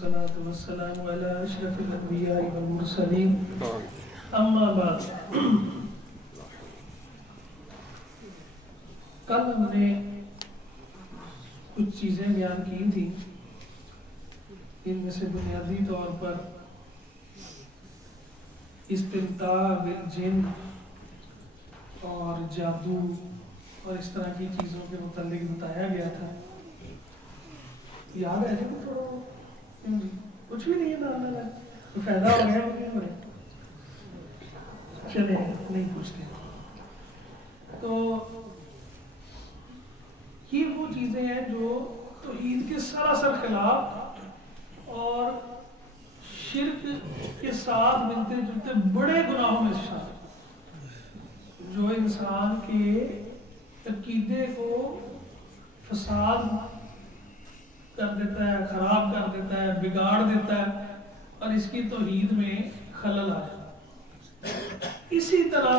والصلاة والسلام على أشرف الأنبياء والمرسلين اما بعد. کل ہم نے کچھ چیزیں بیان کی تھی، ان میں سے بنیادی طور پر استمتاع بالجن اور جادو اور اس طرح کی چیزوں کے متعلق بتایا گیا تھا. یاد ہے جی تھوڑا کچھ بھی نہیں ہے نا، تو فائدہ ہو گیا. چلے نہیں پوچھتے. تو یہ وہ چیزیں ہیں جو توحید کے سراسر خلاف اور شرک کے ساتھ ملتے جلتے بڑے گناہوں میں سے شامل، جو انسان کے عقیدے کو فساد کر دیتا ہے، خراب کر دیتا ہے، بگاڑ دیتا ہے اور اس کی توحید میں خلل آ جاتا ہے. اسی طرح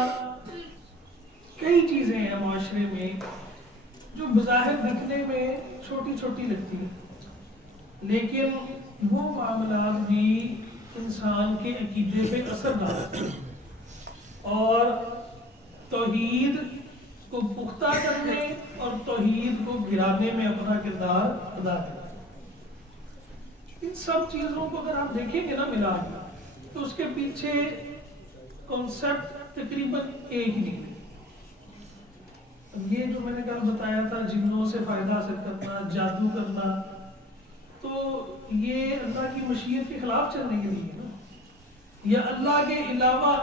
کئی چیزیں ہیں معاشرے میں جو بظاہر دکھنے میں چھوٹی چھوٹی لگتی ہیں، لیکن وہ معاملات بھی انسان کے عقیدے پہ اثر ڈالتے ہیں اور توحید کو پختہ کرنے اور توحید کو گرانے میں اپنا کردار ادا کرتے ہیں. ان سب چیزوں کو اگر آپ دیکھیں گے نا ملا کے، تو اس کے پیچھے کانسیپٹ تقریباً ایک ہی نکلے. یہ جو میں نے کل بتایا تھا جنوں سے فائدہ حاصل کرنا، جادو کرنا، تو یہ اللہ کی مشیت کے خلاف چلنے کے لیے نا، یا اللہ کے علاوہ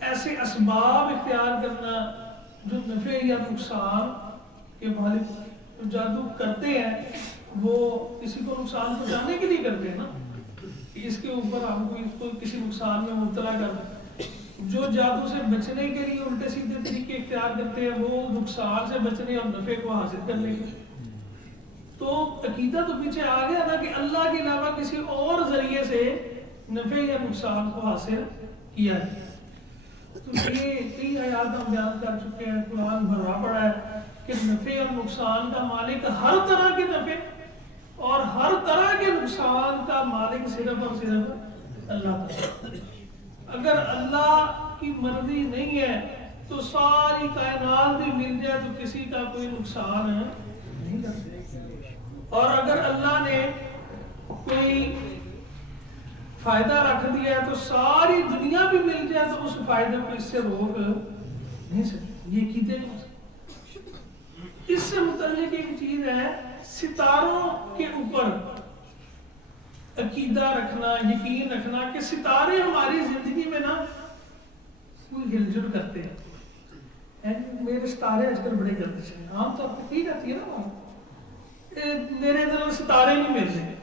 ایسے اسباب اختیار کرنا جو نفع یا نقصان کے مالک. جو جادو کرتے ہیں وہ کسی کو نقصان پہنچانے کے لیے کرتے ہیں نا، اس کے اوپر ہم کو کسی نقصان میں مبتلا کر دیں. جو جادو سے بچنے کے لیے الٹے سیدھے طریقے اختیار کرتے ہیں وہ نقصان سے بچنے اور نفع کو حاصل کرنے کے. تو عقیدہ تو پیچھے آ گیا نا کہ اللہ کے علاوہ کسی اور ذریعے سے نفع یا نقصان کو حاصل کیا ہے. تو یہ کئی آیات ہم بیان کر چکے ہیں، قرآن بھرا پڑا ہے کہ نفع اور نقصان کا مالک ہر طرح کے نفع اور ہر طرح کے نقصان کا مالک صرف اور صرف اللہ تعالیٰ. اگر اللہ کی مرضی نہیں ہے تو ساری کائنات بھی مل جائے تو کسی کا کوئی نقصان نہیں کرتے، اور اگر اللہ نے کوئی فائدہ رکھ دیا ہے تو ساری دنیا بھی مل جائے تو اس فائدے کو اس سے روک نہیں سکتے. یہ کیتے ہیں. اس سے متعلق ایک چیز ہے ستاروں کے اوپر عقیدہ رکھنا، یقین رکھنا کہ ستارے ہماری زندگی میں نا کوئی ہل جل کرتے ہیں. میرے ستارے آج کل بڑے گردش ہیں، عام طور پہ کی جاتی ہے نا، میرے ادھر ستارے نہیں ملتے.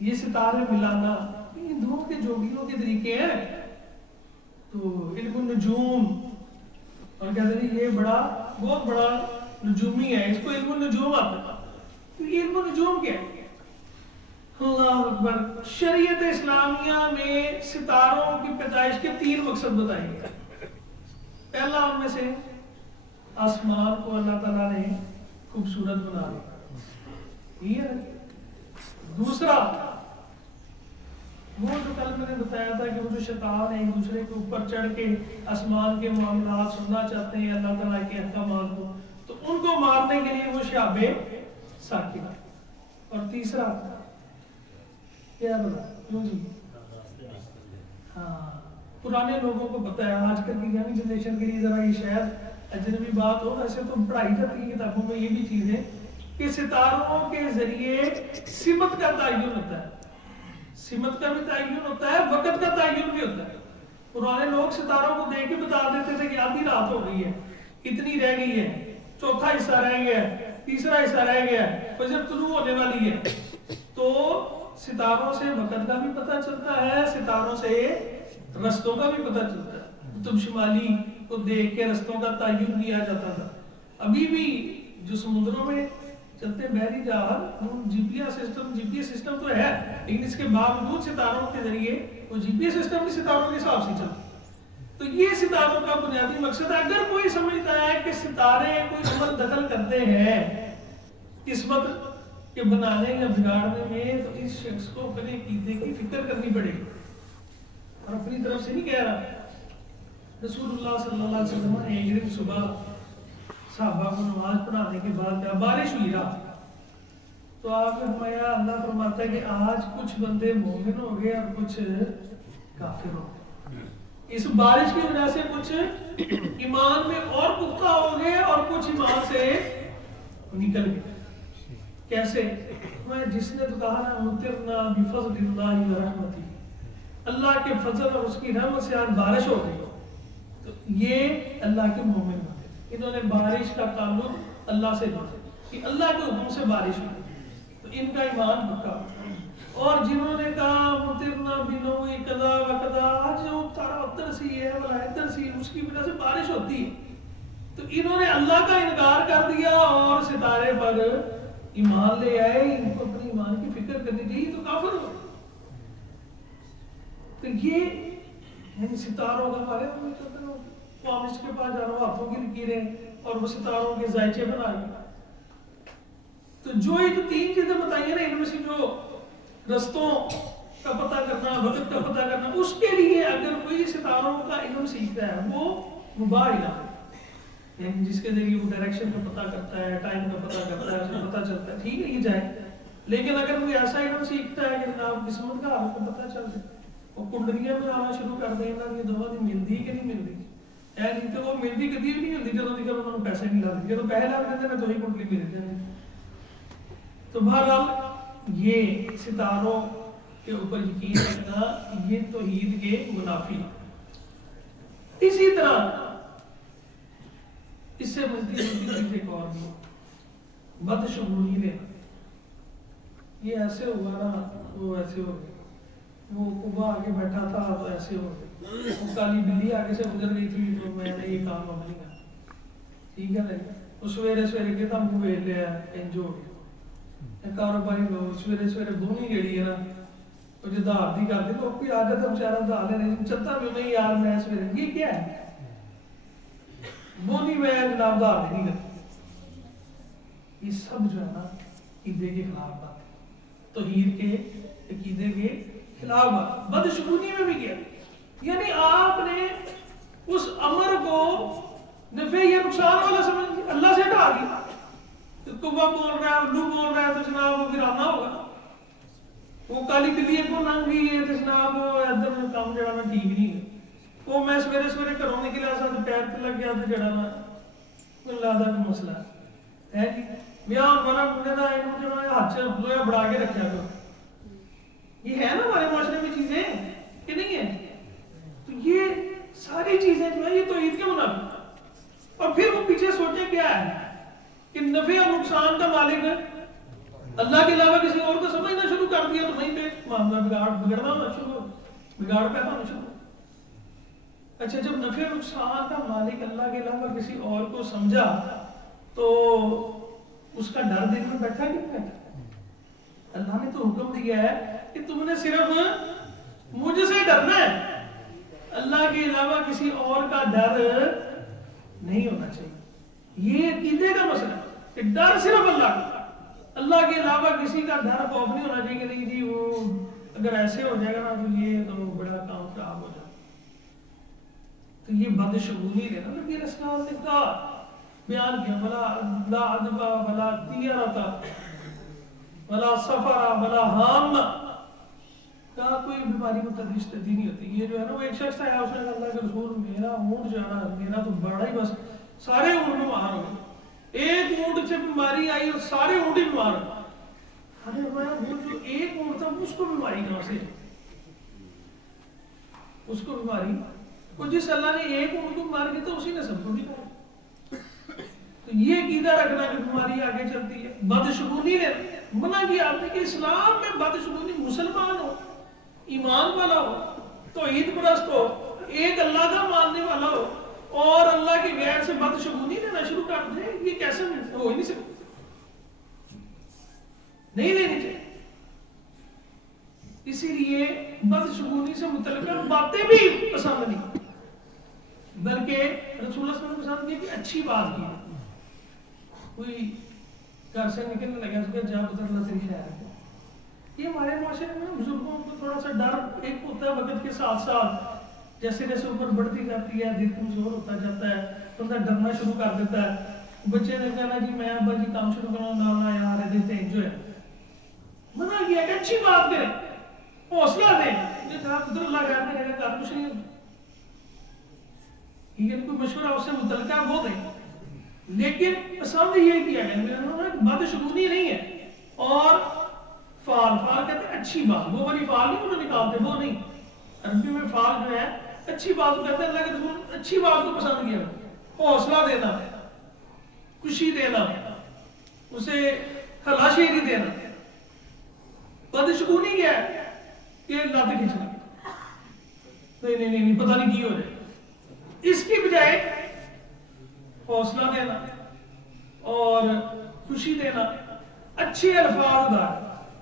یہ ستارے ملانا ہندوؤں کے جوگیوں کے طریقے ہیں. تو علم النجوم اور کہتے ہیں یہ بہت بڑا نجومی ہے، اس کو علم النجوم آتا ہے. تو یہ علم النجوم کیا ہے؟ اللہ اکبر. شریعت اسلامیہ میں ستاروں کی پیدائش کے 3 مقصد بتائے گئے. پہلا ان میں سے آسمان کو اللہ تعالیٰ نے خوبصورت بنا دیا. دوسرا وہ جو کل میں نے بتایا تھا کہ وہ جو شیطان ہے ایک دوسرے کے اوپر چڑھ کے آسمان کے معاملات سننا چاہتے ہیں اللہ تعالیٰ کے احکامات کو، تو ان کو مارنے کے لیے وہ شہاب ثاقبہ. اور تیسرا کیا بتا پرانے لوگوں کو پتا ہے، آج کل کی یعنی جنریشن کے لیے ذرا یہ شاید اجنبی بات ہو، ایسے تو پڑھائی جاتی ہے کتابوں میں یہ بھی چیز ہے کہ ستاروں کے ذریعے سمت کا تعین ہوتا ہے. سمت کا بھی تعین ہوتا ہے، وقت کا تعین بھی ہوتا ہے. پرانے لوگ ستاروں کو دیکھ کے بتا دیتے تھے کہ آدھی رات ہو گئی ہے، اتنی رہ گئی ہے، چوتھا حصہ رہ گیا ہے، تیسرا حصہ رہ گیا ہے، فجر طلوع ہونے والی ہے. تو ستاروں سے وقت کا بھی پتہ چلتا ہے، ستاروں سے رستوں کا بھی پتہ چلتا ہے. تم شمالی کو دیکھ کے رستوں کا تعین کیا جاتا تھا. ابھی بھی جو سمندروں میں چلتے بحری جہاز جی پی ایس سسٹم تو ہے، لیکن اس کے باوجود ستاروں کے ذریعے وہ جی پی ایس سسٹم بھی ستاروں کے حساب سے چلتا. تو یہ ستاروں کا بنیادی مقصد ہے. اگر کوئی سمجھتا ہے کہ ستارے کوئی عمل دخل کرتے ہیں قسمت کہ بنانے یا بگاڑنے میں تو اس شخص کو اپنے عقیدے کی فکر کرنی پڑے گی، اور اپنی طرف سے نہیں کہہ رہا۔ رسول اللہ صلی اللہ علیہ وسلم نے ایک دن صبح صحابہ کو نماز پڑھانے کے بعد کیا بارش ہوئی رات، تو آپ نے فرمایا، اللہ فرماتا ہے کہ آج کچھ بندے مومن ہو گئے اور کچھ کافر ہو گئے، اس بارش کی وجہ سے کچھ ایمان میں اور پختہ ہو گئے اور کچھ ایمان سے نکل گئے۔ کیسے؟ میں جس نے تو کہا نا مطرنا بفضل اللہ ورحمتہ، اللہ کے فضل اور اس کی رحمت سے آج بارش ہو گئی، تو یہ اللہ کے مومن ہوتے، انہوں نے بارش کا تعلق اللہ سے جوڑا کہ اللہ کے حکم سے بارش ہوئی، تو ان کا ایمان پکا۔ اور جنہوں نے کہا مطرنا بنوئی کذا و کذا، آج جو تارا ادھر سی ہے ولا ادھر سی، اس کی وجہ سے بارش ہوتی ہے، تو انہوں نے اللہ کا انکار کر دیا اور ستارے پر ایمان لے آئے، ان کو اپنی ایمان کی فکر کرنی چاہیے، تو کافر ہو۔ تو یہ ستاروں کا بارے میں پامسٹ کے پاس جا رہا ہوں، ہاتھوں کی لکیریں اور وہ ستاروں کے ذائچے بنا گئے۔ تو جو یہ جو تین چیزیں بتائی ہیں نا، ان میں سے جو رستوں کا پتہ کرنا، وقت کا پتہ کرنا، اس کے لیے اگر کوئی ستاروں کا علم سیکھتا ہے وہ مباح علم ہے، یعنی جس کے ذریعے وہ ڈائریکشن کا پتہ کرتا ہے، ٹائم کا پتہ کرتا ہے، اسے پتہ چلتا ہے، ٹھیک ہے یہ جائے۔ لیکن اگر کوئی ایسا علم سیکھتا ہے کہ جناب قسمت کا حال کو پتہ چل جائے، وہ کنڈلیاں میں آنا شروع کر دیں نا، یہ دوا دی ملتی کہ نہیں ملتی، نہیں تو وہ ملتی کدی بھی نہیں ہوتی جب تک انہوں نے پیسے نہیں لگتے، جب پیسے لگ دیتے ہیں تو ہی کنڈلی مل جائے۔ تو بہرحال یہ ستاروں کے اوپر یقین رکھنا یہ توحید کے منافی۔ اسی طرح اس سے ملتی چیز ایک اور بھی، بدشگونی لینا، یہ ایسے ہوا نا وہ ایسے ہو گیا، وہ کبا آگے بیٹھا تھا تو ایسے ہو گیا، وہ کالی بلی آگے سے گزر گئی تھی تو میں نے یہ کام اب نہیں کرنا، ٹھیک ہے وہ سویرے سویرے کے تھا منہ ویل لیا انج ہو گیا۔ کاروباری لوگ سویرے سویرے بونی جیڑی ہے نا وہ جو دھار دی کرتے تو کوئی عادت ہے بیچارہ دھار لینے چلتا بھی نہیں یار میں سویرے یہ کیا ہے بونی میں جناب دھار نہیں کرتی، یہ سب جو ہے نا عقیدے کے خلاف بات ہے، توحید کے عقیدے کے خلاف بات، بدشگونی میں بھی کیا، یعنی آپ نے اس امر کو نفع یا نقصان والا سمجھ اللہ سے ہٹا دیا، کبا بول رہا ہے الو بول رہا ہے تو جناب وہ پھر آنا ہوگا، وہ کالی بلی کو ننگ گئی ہے تو جناب ادھر کام جڑا میں ٹھیک نہیں ہے، وہ میں سویرے سویرے گھروں نکلا سا تو پیر پہ لگ گیا تو جڑا میں کوئی لادہ کوئی مسئلہ ہے جی بیاہ ہمارا منڈے کا انہوں جڑا ہاتھ سے لویا بڑھا کے رکھا کرو، یہ ہے نا ہمارے معاشرے میں چیزیں کہ نہیں ہے، تو یہ ساری چیزیں جو ہے یہ توحید کے منافی، اور پھر وہ پیچھے سوچے کیا ہے کہ نفع اور نقصان کا مالک اللہ کے علاوہ کسی اور کو سمجھنا شروع کر دیا تو وہیں پہ معاملہ بگڑنا ہونا شروع، بگاڑ پیدا ہونا شروع۔ اچھا جب نفع اور نقصان کا مالک اللہ کے علاوہ کسی اور کو سمجھا تو اس کا ڈر دل میں بیٹھا نہیں بیٹھا؟ اللہ نے تو حکم دیا ہے کہ تم نے صرف مجھ سے ڈرنا ہے، اللہ کے علاوہ کسی اور کا ڈر نہیں ہونا چاہیے، یہ عقیدے کا مسئلہ ہے کہ ڈر صرف اللہ کا، اللہ کے علاوہ کسی کا ڈر خوف نہیں ہونا چاہیے کہ نہیں جی وہ اگر ایسے ہو جائے گا نا تو یہ تو بڑا کام خراب ہو جائے، تو یہ بدشگونی ہے نا۔ نبی اسلام نے کہا بیان کیا ولا عدوہ ولا طیرۃ ولا سفر ولا ہام، کہا کوئی بیماری کو تدریس تدی نہیں ہوتی، یہ جو ہے نا وہ ایک شخص آیا اس نے کہا اللہ کے رسول میرا اونٹ جو ہے نا میرا تو بڑا ہی بس سارے اونٹ بیمار ہو گئے، ایک اونٹ سے بیماری آئی اور سارے اونٹ ہی بیمار ہو گئے، ارے وہ جو ایک اونٹ تھا اس کو بیماری کہاں سے، اس کو بیماری وہ جس اللہ نے ایک اونٹ کو بیمار کیا تو اسی نے سب کو بیمار، تو یہ عقیدہ رکھنا کہ بیماری آگے چلتی ہے، بدشگونی نے منع کیا آپ نے کہ اسلام میں بدشگونی، مسلمان ہو ایمان والا ہو توحید پرست ہو ایک اللہ کا ماننے والا ہو اور اللہ کے غیر سے بدشگونی لینا شروع کر دے، یہ کیسے ہو ہی نہیں سکتا، نہیں لینی چاہیے۔ اسی لیے بدشگونی سے متعلق باتیں بھی پسند نہیں، بلکہ رسول اللہ صلی اللہ علیہ وسلم نے پسند کی کہ اچھی بات کی، کوئی گھر سے نکلنے لگا اس کا جا پتہ اللہ تیری خیر ہے. یہ ہمارے معاشرے میں بزرگوں کو تھوڑا سا ڈر ایک ہوتا ہے وقت کے ساتھ ساتھ جیسے جیسے اوپر بڑھتی جاتی ہے دل کمزور ہوتا جاتا ہے بندہ ڈرنا شروع کر دیتا ہے. بچے نے کہنا جی میں ابا جی کام شروع کرنا نہ یار دیتے ہیں جو ہے منع کیا کہ اچھی بات کریں حوصلہ دیں جو کہا قدر اللہ خیر نے کہا کار کچھ نہیں لیکن کوئی مشورہ اس سے متعلقہ وہ دیں لیکن پسند یہ کیا ہے میرا بدشگونی نہیں ہے. اور فعال کہتے ہیں اچھی بات وہ والی فعال نہیں انہوں نکالتے وہ نہیں عربی میں فعال جو ہے اچھی بات کو کہتے ہیں. اللہ کے رسول اچھی بات کو پسند کیا حوصلہ دینا خوشی دینا اسے خلاشیری دینا. بدشگونی کیا ہے کہ لات کھینچنا نہیں پتہ نہیں کی ہو جائے. اس کی بجائے حوصلہ دینا اور خوشی دینا اچھے الفاظ دا.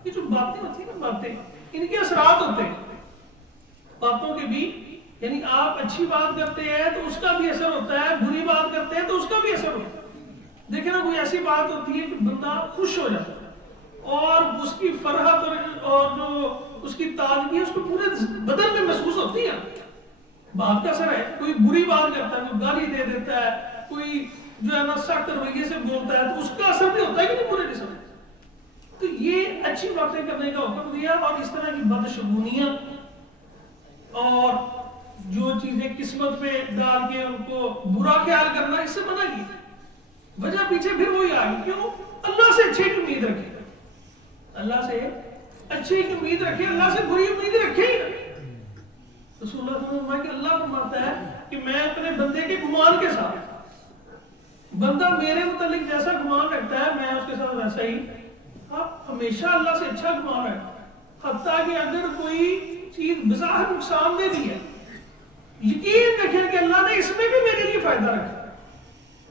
یہ جو باتیں ہوتی ہیں نا باتیں ان کے اثرات ہوتے ہیں باتوں کے بھی یعنی آپ اچھی بات کرتے ہیں تو اس کا بھی اثر ہوتا ہے بری بات کرتے ہیں تو اس کا بھی اثر ہوتا ہے. دیکھیں نا کوئی ایسی بات ہوتی ہے کہ بندہ خوش ہو جاتا ہے اور اس کی فرحت اور جو اس کی تازگی ہے اس کو پورے بدن میں محسوس ہوتی ہے. بات کا اثر ہے. کوئی بری بات کرتا ہے کوئی گالی دے دیتا ہے کوئی جو ہے نا سخت رویے سے بولتا ہے تو اس کا اثر بھی ہوتا ہے کہ نہیں پورے جسم. تو یہ اچھی باتیں کرنے کا حکم دیا اور اس طرح کی بدشگونیاں اور جو چیزیں قسمت پہ ڈال کے ان کو برا خیال کرنا اس سے منع کی. وجہ پیچھے پھر وہی آئی کیوں اللہ سے اچھے کی امید رکھے اللہ سے اچھے کی امید رکھے اللہ سے بری امید رکھے. رسول اللہ صلی اللہ علیہ وسلم کہ اللہ فرماتا ہے کہ میں اپنے بندے کے گمان کے ساتھ بندہ میرے متعلق جیسا گمان رکھتا ہے میں اس کے ساتھ ویسا ہی. آپ ہمیشہ اللہ سے اچھا گمان رکھیں حتیٰ کہ اگر کوئی چیز بظاہر نقصان دہ دی ہے یقین رکھیں کہ اللہ نے اس میں بھی میرے لیے فائدہ رکھا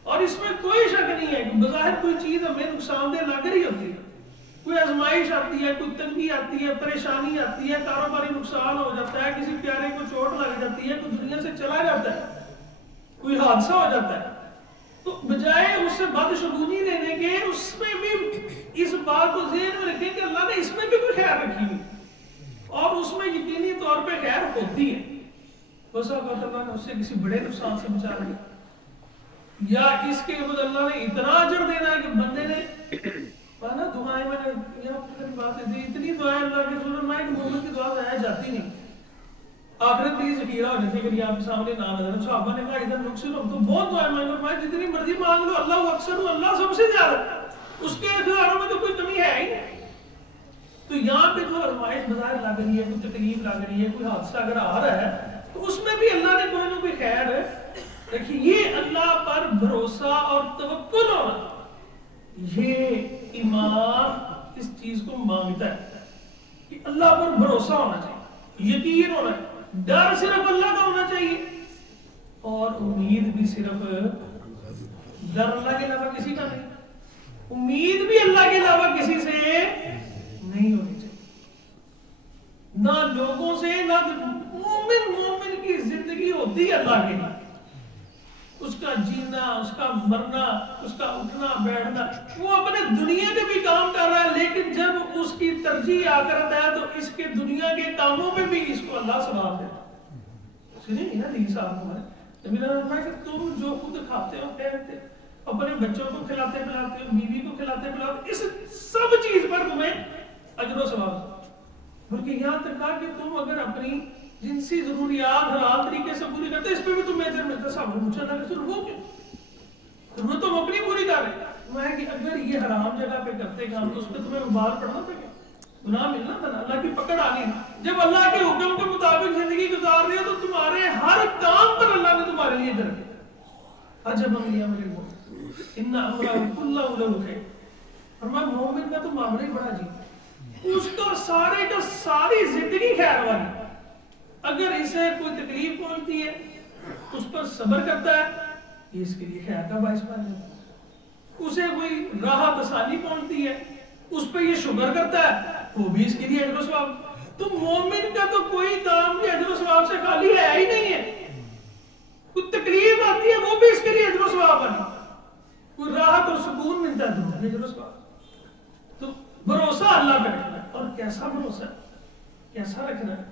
اور اس میں کوئی شک نہیں ہے کہ بظاہر کوئی چیز ہمیں نقصان دہ نہ کری ہوتی ہے. کوئی آزمائش آتی ہے کوئی تنگی آتی ہے پریشانی آتی ہے کاروباری نقصان ہو جاتا ہے کسی پیارے کو چوٹ لگ جاتی ہے کوئی دنیا سے چلا جاتا ہے کوئی حادثہ ہو جاتا ہے تو بجائے اس سے بدشگونی دینے کے اس میں بھی اس بات کو ذہن میں رکھیں کہ اللہ نے اس میں بھی کوئی خیر رکھی ہوئی اور اس میں یقینی طور پہ خیر ہوتی ہے. بس اللہ نے اس سے کسی بڑے نقصان سے بچا لیا یا اس کے بعد اللہ نے اتنا اجر دینا ہے کہ بندے نے نا دعائیں میں نے یہ بات دی اتنی دعائیں اللہ کے رسول اللہ کہ مومن کی دعا ضائع جاتی نہیں آخرت کے لیے ذخیرہ ہو جاتی ہے کہ آپ کے سامنے نہ نظر. صحابہ نے کہا ادھر نقصان ہم تو بہت دعائیں مانگو فرمایا جتنی مرضی مانگ لو اللہ اکثر اللہ سب سے زیادہ اس کے اختیاروں میں تو کوئی کمی ہے ہی نہیں. تو یہاں پہ جو آزمائش بظاہر لگ رہی ہے کوئی تکلیف لگ رہی ہے کوئی حادثہ اگر آ رہا ہے تو اس میں بھی اللہ نے کوئی نہ کوئی خیر ہے. دیکھیے یہ اللہ پر بھروسہ اور توکل ہونا یہ ایمان اس چیز کو مانگتا ہے کہ اللہ پر بھروسہ ہونا چاہیے یقین ہونا ہے. ڈر صرف اللہ کا ہونا چاہیے اور امید بھی صرف ڈر اللہ کے علاوہ کسی کا نہیں. امید بھی اللہ کے علاوہ کسی سے نہیں ہونی چاہیے نہ لوگوں سے نہ مومن کی زندگی ہوتی ہے اللہ کے لیے اس کا جینا اس کا مرنا اس کا اٹھنا بیٹھنا وہ اپنے دنیا کے بھی کام کر رہا ہے لیکن جب اس کی ترجیح آخرت ہے تو اس کے دنیا کے کاموں میں بھی اس کو اللہ ثواب دیتا ہے. سنیں گے نا علی صاحب ہمارے نبی نے فرمایا کہ تم جو خود کھاتے ہو پہنتے اپنے بچوں کو کھلاتے پلاتے ہو بیوی کو کھلاتے پلاتے اس سب چیز پر تمہیں اجر و ثواب بلکہ یہاں تک کہا کہ تم اگر اپنی جنسی ضروریات حلال طریقے سے پوری کرتے اس پہ بھی تمہیں اجر ملتا. صاحب نے پوچھا نہ کہ وہ کیوں وہ تو اپنی پوری کر رہے میں کہ اگر یہ حرام جگہ پہ کرتے کام تو اس پہ تمہیں بال پڑنا تھا کیا گناہ ملنا تھا. اللہ کی پکڑ آ گئی جب اللہ کے حکم کے مطابق زندگی گزار رہے ہو تو تمہارے ہر کام پر اللہ نے تمہارے لیے اجر دیا. عجب امر امرہ ان امرہ کلہ لہ خیر. فرمایا مومن کا تو معاملہ ہی بڑا عجیب اس کا سارے کا ساری زندگی خیر والی. اگر اسے کوئی تکلیف پہنچتی ہے اس پر صبر کرتا ہے یہ اس کے لیے خیر کا باعث بن جاتا ہے. اسے کوئی راحت آسانی پہنچتی ہے اس پہ یہ شکر کرتا ہے وہ بھی اس کے لیے اجر و ثواب. تو مومن کا تو کوئی کام بھی اجر و ثواب سے خالی ہے ہی نہیں ہے. کوئی تکلیف آتی ہے وہ بھی اس کے لیے اجر و ثواب ہے. کوئی راحت اور سکون ملتا ہے تو اجر و ثواب. بھروسہ اللہ پہ رکھنا ہے. اور کیسا بھروسہ کیسا رکھنا ہے؟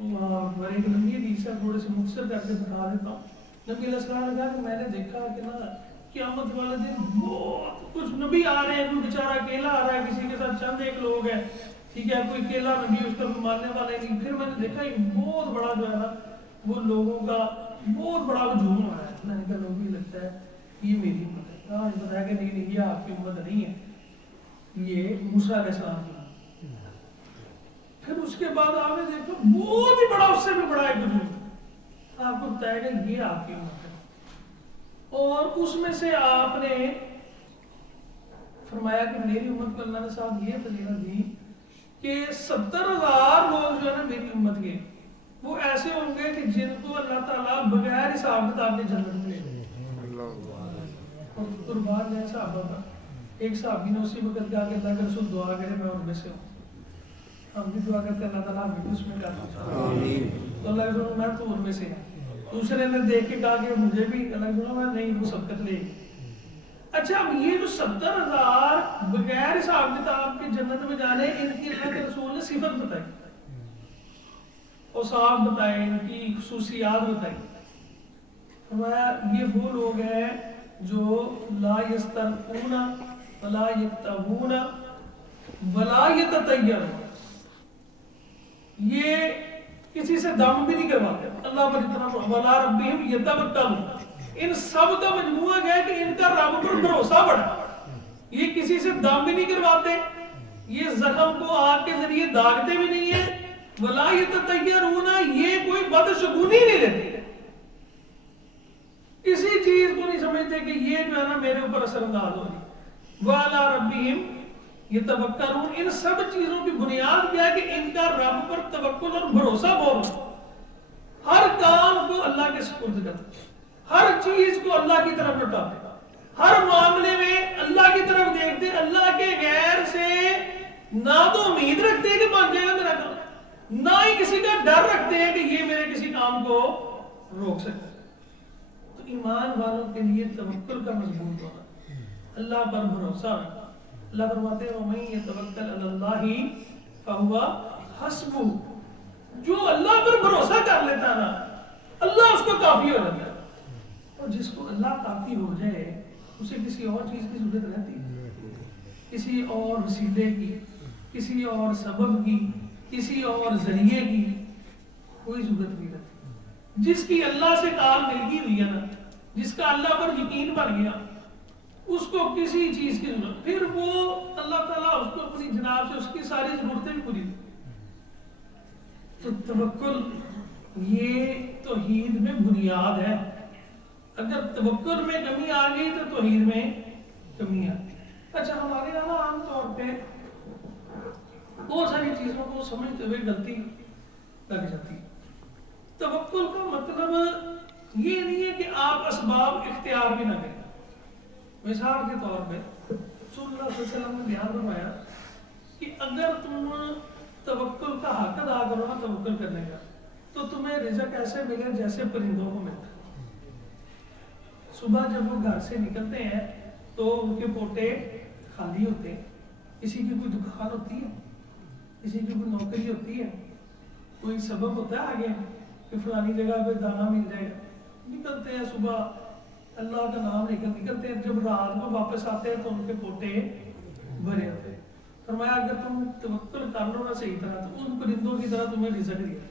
میرے ایک لمبی حدیث ہے, تھوڑے سے مختصر کر کے بتا دیتا ہوں. نبی علیہ السلام نے کہا کہ میں نے دیکھا کہ نا قیامت والے دن بہت کچھ نبی آ رہے ہیں, کوئی بیچارہ اکیلا آ رہا ہے, کسی کے ساتھ چند ایک لوگ ہیں, ٹھیک ہے, کوئی اکیلا نبی, اس کا کوئی ماننے والے نہیں. پھر میں نے دیکھا ایک بہت بڑا جو ہے نا وہ لوگوں کا بہت بڑا ہجوم آ رہا ہے. میں نے کہا لوگ بھی لگتا ہے یہ میری امت ہے. کہا بتایا کہ نہیں یہ آپ کی امت نہیں ہے, یہ موسیٰ علیہ السلام کی. پھر اس کے بعد آپ نے دیکھا بہت ہی بڑا, اس سے بھی بڑا ایک ہجوم, آپ کو بتایا کہ یہ آپ کی امت ہے. اور اس میں سے آپ نے فرمایا کہ میری امت کو اللہ نے صاحب یہ فضیلت دی کہ 70,000 لوگ جو ہے نا میری امت کے وہ ایسے ہوں گے کہ جن کو اللہ تعالیٰ بغیر حساب کتاب کے جنت میں لے جائے. اور قربان جائے صحابہ کا. ایک صحابی نے اسی وقت کہا کہ اللہ کے رسول دعا کرے میں ان میں سے ہوں. ہم بھی دعا کرتے اللہ تعالیٰ ہمیں بھی اس میں کرنا. تو اللہ کے رسول میں تو ان میں سے ہوں. دوسرے نے دیکھ کے کہا کہ مجھے بھی, اللہ کے رسول میں نہیں وہ سبقت لے گی. اچھا اب یہ جو 70,000 بغیر حساب کتاب کے جنت میں جانے, ان کی اللہ کے رسول نے صفت بتائی, اوصاف بتائے, ان کی خصوصیات بتائی. فرمایا یہ وہ لوگ ہیں جو لا یسترقون ولا یکتوون ولا یتطیرون, یہ کسی سے دم بھی نہیں کرواتے, اللہ پر اتنا ولا ربہم یتوکلون. ان سب کا مجموعہ ہے کہ ان کا رب پر بھروسہ بڑھا. یہ کسی سے دم بھی نہیں کرواتے, یہ زخم کو آگ کے ذریعے داغتے بھی نہیں ہیں, ولا یتطیرون, یہ کوئی بدشگونی نہیں لیتے, کسی چیز کو نہیں سمجھتے کہ یہ جو ہے نا میرے اوپر اثر انداز ہو رہی. وعلی ربہم یتوکلون, ان سب چیزوں کی بنیاد کیا ہے کہ ان کا رب پر توکل اور بھروسہ بہت, ہر کام کو اللہ کے سپرد کرتے, ہر چیز کو اللہ کی طرف لوٹاتے, ہر معاملے میں اللہ کی طرف دیکھتے, اللہ کے غیر سے نہ تو امید رکھتے ہیں کہ بن جائے گا میرا کام, نہ ہی کسی کا ڈر رکھتے ہیں کہ یہ میرے کسی کام کو روک سکتا ہے. تو ایمان والوں کے لیے توکل کا مضمون ہونا, اللہ پر بھروسہ رکھنا. اللہ فرماتے ہیں وَمَن يَتَوَکَّلْ عَلَى اللَّهِ فَهُوَ حَسْبُهُ, جو اللہ پر بھروسہ کر لیتا ہے نا اللہ اس کو کافی ہو جاتا ہے. اور جس کو اللہ کافی ہو جائے اسے کسی اور چیز کی ضرورت رہتی, کسی اور وسیلے کی, کسی اور سبب کی, کسی اور ذریعے کی کوئی ضرورت نہیں رہتی. جس کی اللہ سے کال مل گئی ہوئی ہے نا, جس کا اللہ پر یقین بن گیا, اس کو کسی چیز کی ضرورت, پھر وہ اللہ تعالیٰ اس کو اپنی جناب سے اس کی ساری ضرورتیں بھی پوری. تو توکل یہ توحید میں بنیاد ہے. اگر توکل میں کمی آ گئی تو توحید میں کمی آ گئی. اچھا ہمارے یہاں عام طور پہ بہت ساری چیزوں کو سمجھتے ہوئے غلطی لگ جاتی ہے. توکل کا مطلب یہ نہیں ہے کہ آپ اسباب اختیار بھی نہ کریں. مثال کے طور پہ رسول اللہ صلی اللہ علیہ وسلم نے بیان فرمایا کہ اگر تم توکل کا حق ادا کرو نا, توکل کرنے کا, تو تمہیں رزق ایسے ملے جیسے پرندوں کو ملتا ہے. صبح جب وہ گھر سے نکلتے ہیں تو ان کے پوٹے خالی ہوتے ہیں, کسی کی کوئی دکان ہوتی ہے, کسی کی کوئی نوکری ہوتی ہے, کوئی سبب ہوتا ہے آگے کہ فلانی جگہ پہ دانا مل جائے گا. نکلتے ہیں صبح, اللہ کا نام نکلتے ہیں, جب رات کو واپس آتے ہیں تو ان کے پوٹے بھرے ہوتے ہیں. فرمایا اگر تم توکل کر لو نا صحیح طرح تو ان پرندوں کی طرح تمہیں رزق دیا.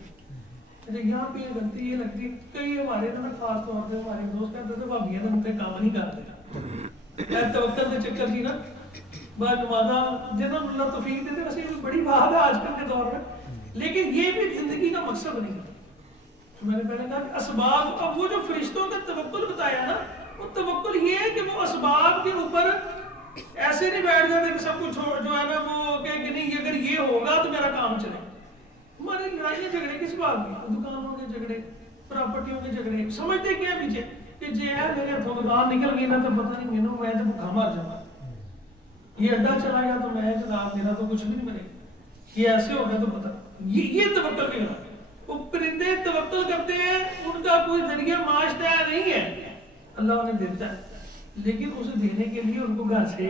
یہاں پہ یہ غلطی یہ لگتی, کئی ہمارے نا خاص طور پہ ہمارے دوست کہتے تھے بھابیاں تو ان کام نہیں کرتے, توکل کے چکر تھی نا بعد نمازاں جنہوں نے اللہ توفیق دیتے, ویسے یہ بڑی بات ہے آج کل کے دور میں, لیکن یہ بھی زندگی کا مقصد نہیں ہے. میں نے پہلے کہا کہ اسباب, اب وہ جو فرشتوں کا توکل بتایا نا, وہ توکل یہ ہے کہ وہ اسباب کے اوپر ایسے نہیں بیٹھ جاتے کہ سب کچھ جو ہے نا وہ کہ نہیں اگر یہ ہوگا تو میرا کام چلے. ہماری لڑائیاں جھگڑے کس بات کی, دکانوں کے جھگڑے, پراپرٹیوں کے جھگڑے, سمجھتے کیا پیچھے کہ جی ہے میرے ہاتھوں دکان نکل گئی نا تو پتہ نہیں مینوں میں تو بھوکا مر جاؤں, یہ اڈا چلا گیا تو میں جناب میرا تو کچھ بھی نہیں بنے, یہ ایسے ہو گیا تو پتہ. یہ توکل کے خلاف. وہ پرندے توکل کرتے ہیں, ان کا کوئی ذریعہ معاش طے نہیں ہے, اللہ انہیں دیتا ہے, لیکن اسے دینے کے لیے ان کو گھر سے